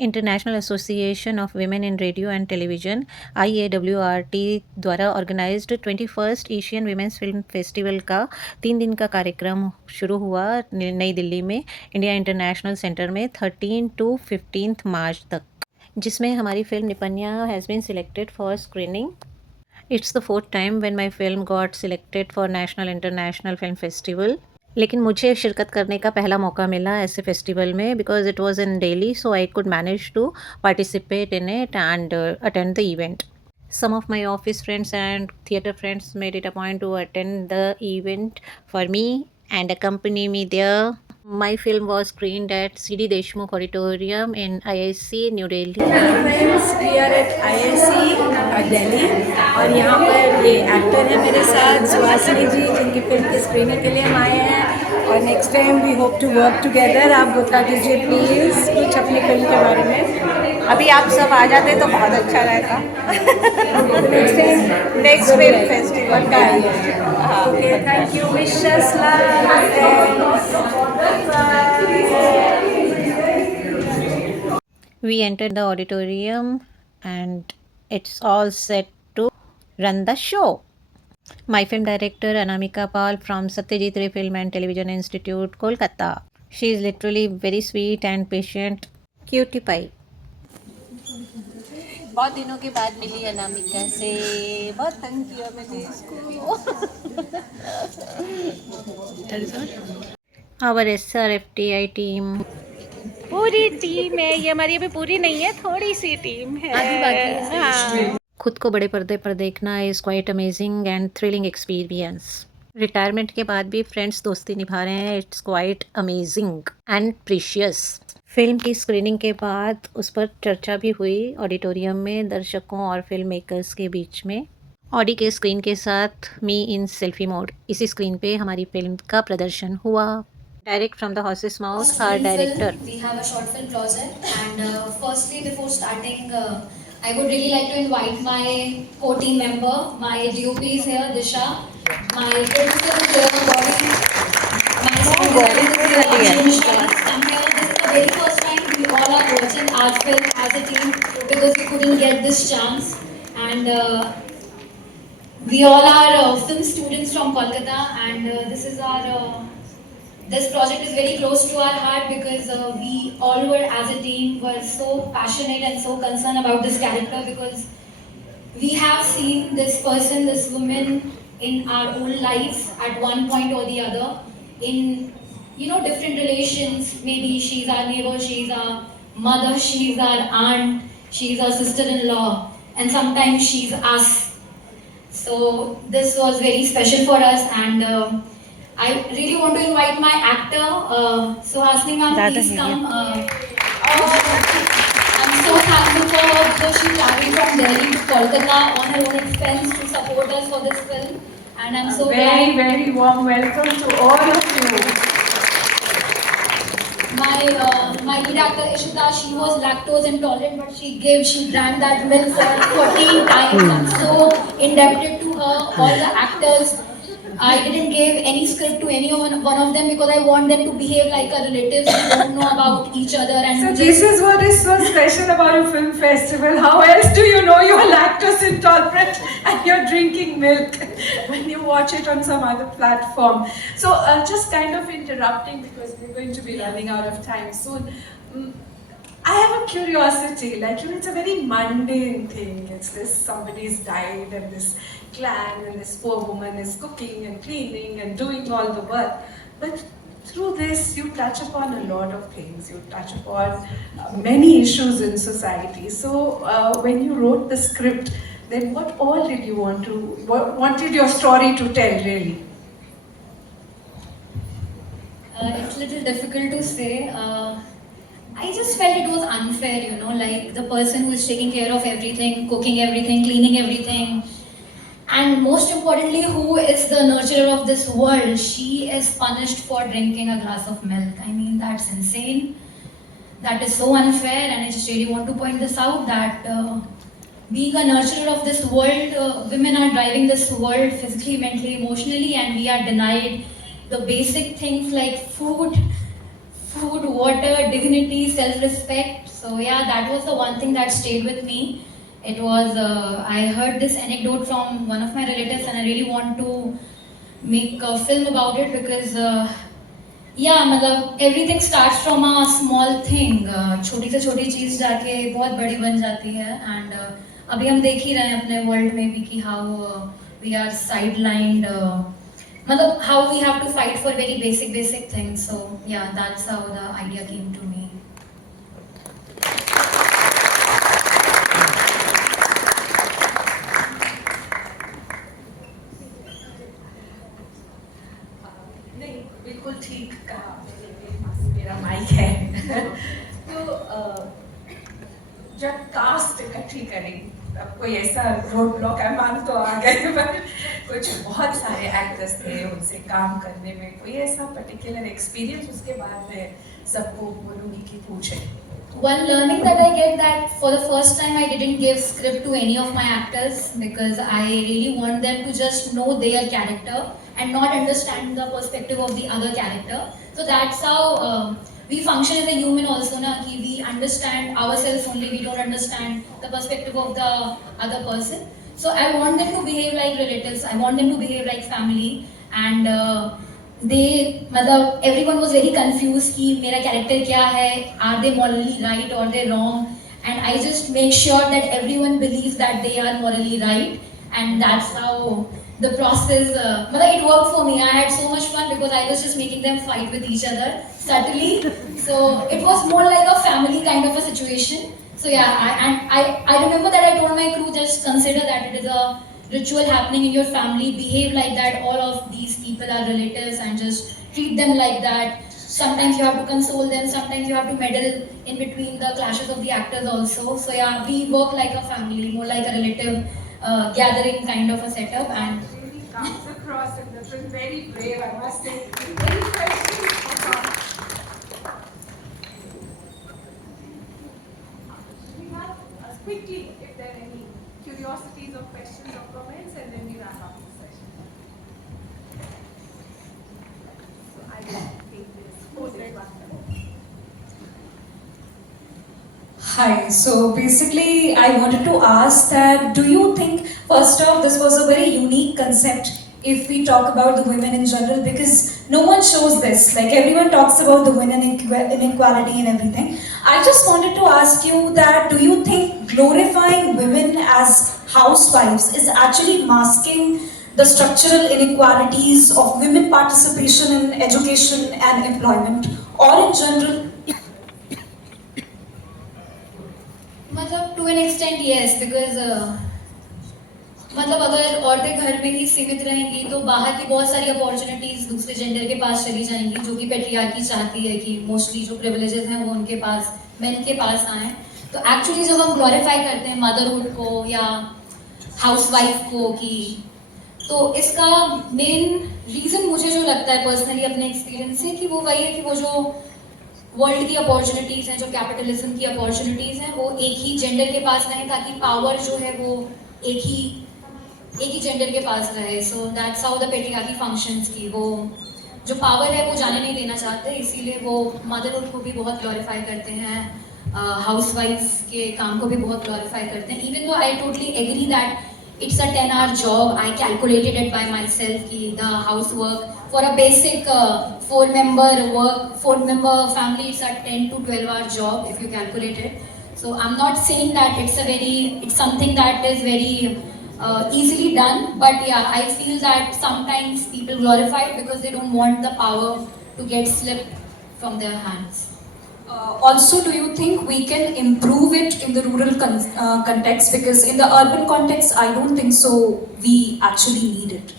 International Association of Women in Radio and Television IAWRT द्वारा organised 21st Asian Women's Film festival का 3 दिन का कार्यक्रम शुरू हुआ नई दिल्ली में इंडिया इंटरनेशनल सेंटर में 13 टू 15 मार्च तक, जिसमें हमारी film Nipanya has been selected for screening. It's the fourth time when my film got selected for National International Film Festival. लेकिन मुझे शिरकत करने का पहला मौका मिला ऐसे फेस्टिवल में because it was in Delhi, so I could manage to participate in it and attend the event. Some of my office friends and theatre friends made it a point to attend the event for me and accompany me there. My film was screened at CD Deshmukh Auditorium in IIC New Delhi. Friends, we are at IIC Delhi और यहाँ पर ये actor है मेरे साथ सुहासिनी जी, जिनकी film की screening के लिए हम आए हैं और next time we hope to work together. आप बता दीजिए प्लीज़ कुछ अपनी फिल्म के बारे में. अभी आप सब आ जाते तो बहुत अच्छा रहता. Next time next film festival का okay, thank you. Wish us luck. We entered the auditorium and it's all set to run the show. My film director Anamika Paul from Satyajit Ray Film and Television Institute, Kolkata. She is literally very sweet and patient. Cutie pie. बहुत दिनों के बाद मिली अनामिका से, बहुत तंग किया मैंने इसको. Our SRFTI team. पूरी टीम है ये हमारी, अभी पूरी नहीं है, थोड़ी सी टीम है. आधी बाकी है. हाँ. खुद को बड़े पर्दे पर देखना is quite amazing and thrilling experience. Retirement के बाद भी फ्रेंड्स दोस्ती निभा रहे हैं. It's quite amazing and precious. Film की स्क्रीनिंग के बाद उस पर चर्चा भी हुई ऑडिटोरियम में दर्शकों और फिल्म मेकर्स के बीच में. ऑडी के स्क्रीन के साथ मी इन सेल्फी मोड, इसी स्क्रीन पे हमारी फिल्म का प्रदर्शन हुआ. Direct from the horse's mouth, our director. We have a short film project, and firstly, before starting, I would really like to invite my co-team member, my DOP is here, Disha, my producer is here, Gauri, my Jimshka. I'm here. This is the very first time we all are watching our film as a team because we couldn't get this chance, and we all are film students from Kolkata, and this is our. This project is very close to our heart because we all were as a team were so passionate and so concerned about this character because we have seen this person, this woman in our own lives at one point or the other in different relations. Maybe she's our neighbor, she's our mother, she's our aunt, she's our sister-in-law, and sometimes she's us. So this was very special for us, and I really want to invite my actor, Suhasini ma'am, please come. I'm so thankful for her because she traveled from Delhi to Kolkata on her own expense to support us for this film, and I'm so very, glad. very warm welcome to all of you. My lead actor Ishita, she was lactose intolerant, but she drank that milk for 14 times. I'm so indebted to her, all the actors. I didn't give any script to any one of them because I want them to behave like our relatives who don't know about each other. And So this is what is so special about a film festival. How else do you know you're lactose intolerant and you're drinking milk when you watch it on some other platform? So just kind of interrupting because we're going to be running out of time soon. I have a curiosity, it's a very mundane thing. It's this, somebody's died and this clan and this poor woman is cooking and cleaning and doing all the work. But through this, you touch upon a lot of things. You touch upon many issues in society. So when you wrote the script, then what all did you wanted your story to tell really? it's a little difficult to say. I just felt it was unfair, like the person who is taking care of everything, cooking everything, cleaning everything, and most importantly, who is the nurturer of this world, she is punished for drinking a glass of milk. I mean, that's insane. That is so unfair, and I just really want to point this out that being a nurturer of this world, women are driving this world physically, mentally, emotionally, and we are denied the basic things like food, food, water, dignity, self-respect. So yeah, that was the one thing that stayed with me. It was I heard this anecdote from one of my relatives, and I really want to make a film about it because या मतलब everything starts from a small thing, छोटी से छोटी चीज़ जाके बहुत बड़ी बन जाती है. एंड अभी हम देख ही रहे हैं अपने वर्ल्ड में भी कि how we are sidelined, मतलब how we have to fight for very basic things. So yeah that's how the idea came to me. नहीं, बिल्कुल ठीक कहा. मेरा माइक है. तो जब कास्ट इकट्ठी करेंगे, अब कोई ऐसा रोड ब्लॉक है, मान तो आ गए, पर कुछ बहुत सारे एक्टर्स थे, उनसे काम करने में कोई ऐसा पर्टिकुलर एक्सपीरियंस, उसके बाद मैं सबको बोलूँगी कि पूछें. One learning that I get that for the first time I didn't give script to any of my actors because I really want them to just know their character and not understand the perspective of the other character. So that's how we function as a human also, na, ki we understand ourselves only, we don't understand the perspective of the other person. So I want them to behave like relatives, I want them to behave like family. And they मतलब everyone was very confused कि मेरा character क्या है, are they morally right or they wrong, and I just make sure that everyone believes that they are morally right, and that's how the process मतलब it worked for me. I had so much fun because I was just making them fight with each other subtly, so it was more like a family kind of a situation. So yeah, I remember that I told my crew, just consider that it is a ritual happening in your family, behave like that, all of these people are relatives and just treat them like that. Sometimes you have to console them, sometimes you have to meddle in between the clashes of the actors also. So yeah, we work like a family, more like a relative gathering kind of a setup. And really comes across in the film, very brave, I must say. Any questions? We have quickly, if there are any curiosities or questions or comments, and then we wrap up the session. So I will take this. Hi, so basically I wanted to ask that do you think, first off, this was a very unique concept if we talk about the women in general, because no one shows this, like everyone talks about the women inequality and everything. I just wanted to ask you that do you think glorifying women as housewives is actually masking the structural inequalities of women participation in education and employment, or in general? मतलब to an extent yes, because मतलब अगर औरतें घर में ही सीमित रहेंगी तो बाहर की बहुत सारी अपॉर्चुनिटीज दूसरे जेंडर के पास चली जाएंगी, जो कि पेट्रियार्की चाहती है कि मोस्टली जो प्रिविलेजेस हैं वो उनके पास, मेन के पास आए. तो एक्चुअली जब हम ग्लोरीफाई करते हैं मदरहुड को या हाउसवाइफ को, कि तो इसका मेन रीज़न मुझे जो लगता है पर्सनली अपने एक्सपीरियंस से, कि वो वही है कि वो जो वर्ल्ड की अपॉर्चुनिटीज़ हैं, जो कैपिटलिज्म की अपॉर्चुनिटीज़ हैं, वो एक ही जेंडर के पास रहें ताकि पावर जो है वो एक ही जेंडर के पास रहे. So that's how the patriarchy functions, की वो जो पावर है वो जाने नहीं देना चाहते, इसीलिए वो मदरहुड को भी बहुत ग्लोरीफाई करते हैं, हाउसवाइफ के काम को भी बहुत ग्लोरीफाई करते हैं. Even though I totally agree that it's a 10-hour job. I calculated it by myself कि the housework for a basic 4-member family, it's a 10 to 12-hour job if you calculate it. So I'm not saying that it's something that is very easily done, but yeah, I feel that sometimes people glorify it because they don't want the power to get slipped from their hands. Also, do you think we can improve it in the rural context? Because in the urban context, I don't think so. We actually need it.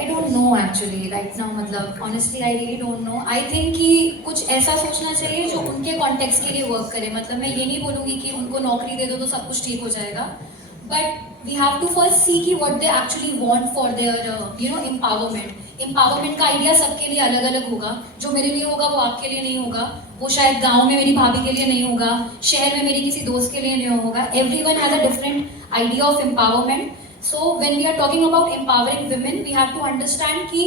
I don't know actually right now. मतलब honestly I really don't know. I think कि कुछ ऐसा सोचना चाहिए जो उनके context के लिए वर्क करे. मतलब मैं ये नहीं बोलूँगी कि उनको नौकरी दे दो तो सब कुछ ठीक हो जाएगा. But we have to first see कि what they actually want for their empowerment. Empowerment का आइडिया सबके लिए अलग अलग होगा. जो मेरे लिए होगा वो आपके लिए नहीं होगा, वो शायद गांव में मेरी भाभी के लिए नहीं होगा, शहर में मेरी किसी दोस्त के लिए नहीं होगा. Everyone has a different idea of empowerment. So when we are talking about empowering women, we have to understand कि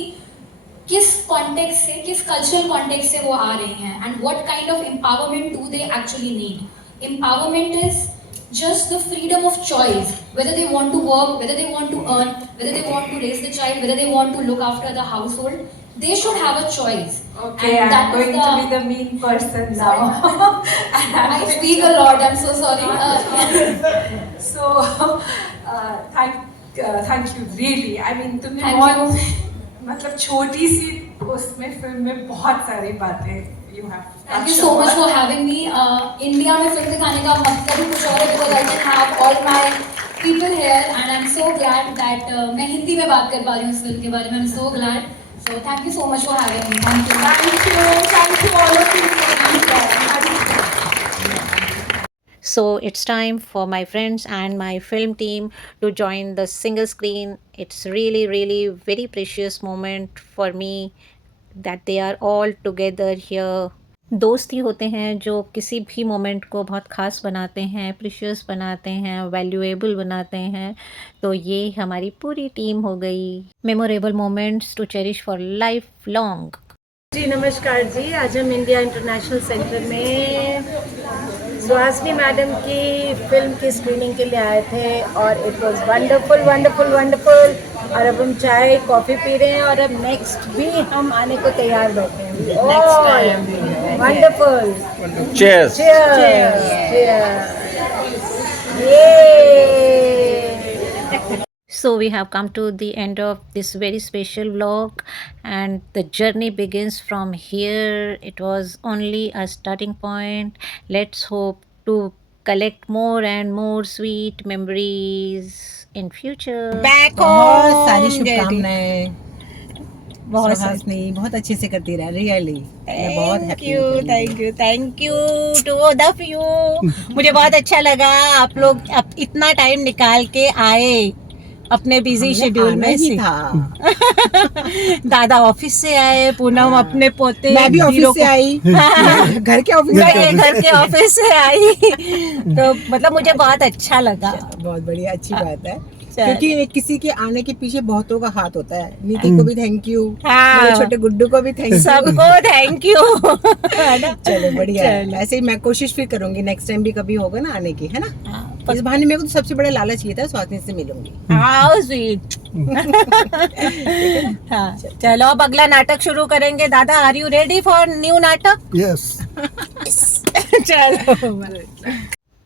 किस कॉन्टेक्स्ट से, किस कल्चरल कॉन्टेक्स्ट से वो आ रही हैं, and what kind of empowerment do they actually need. Empowerment is just the freedom of choice, whether they want to work, whether they want to earn, whether they want to raise the child, whether they want to look after the household. They should have a choice. Okay, And I'm going to be the mean person now. I speak a lot, I'm so sorry. So, thank you really. I mean, तुमने Thank बहुत मतलब छोटी सी उसमें film में बहुत सारी बातें you have. Thank you so much for having me. India में फिल्म दिखाने का मतलब ही कुछ और है, because I can have all my people here, and I'm so glad that मैं हिंदी में बात कर पा रही हूँ इस फिल्म के बारे में. I'm so glad. So thank you so much for having me. Thank you. Thank you all of you for being here. So it's time for my friends and my film team to join the single screen. It's really, really very precious moment for me that they are all together here. दोस्त ही होते हैं जो किसी भी moment को बहुत ख़ास बनाते हैं, प्रीशियस बनाते हैं, वैल्यूएबल बनाते हैं. तो ये हमारी पूरी टीम हो गई. Memorable moments to cherish for life long. जी नमस्कार जी. आज हम इंडिया इंटरनेशनल सेंटर में सुहासिनी मैडम की फिल्म की स्क्रीनिंग के लिए आए थे, और it was wonderful wonderful wonderful. और अब हम चाय कॉफ़ी पी रहे हैं, और अब नेक्स्ट भी हम आने को तैयार बैठे हैं. Wonderful. Cheers. So we have come to the end of this very special vlog, and the journey begins from here. It was only a starting point. Let's hope to collect more and more sweet memories in future. Back बहुत सारी शुभकामनाएं. सुहासिनी बहुत अच्छे से करती रहे. Really मैं बहुत हैप्पी हूँ. Thank you to all of you. मुझे बहुत अच्छा लगा आप लोग अब इतना टाइम निकाल के आए अपने बिजी शेड्यूल में ही से. था. दादा ऑफिस से आए, पूनम अपने पोते, मैं भी ऑफिस से आई. घर के ऑफिस से आई. घर के ऑफिस से आई. तो मतलब मुझे बहुत अच्छा लगा. बहुत बढ़िया, अच्छी बात है. क्योंकि किसी के आने के पीछे बहुतों का हाथ होता है. नीति को भी थैंक यू. मेरे छोटे गुड्डू को भी थैंक यू. सबको थैंक यू. चलो बढ़िया. ऐसे ही मैं कोशिश फिर करूंगी नेक्स्ट टाइम भी कभी होगा ना आने की, है ना. इस बहाने मेरे को तो सबसे बड़ा लालच ये था सुहासिनी से मिलूंगी. How sweet. हाँ चलो अब अगला नाटक शुरू करेंगे. Dada are you ready for new natak? Yes. चलो.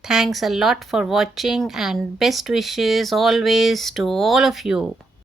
Thanks a lot for watching, and best wishes always to all of you.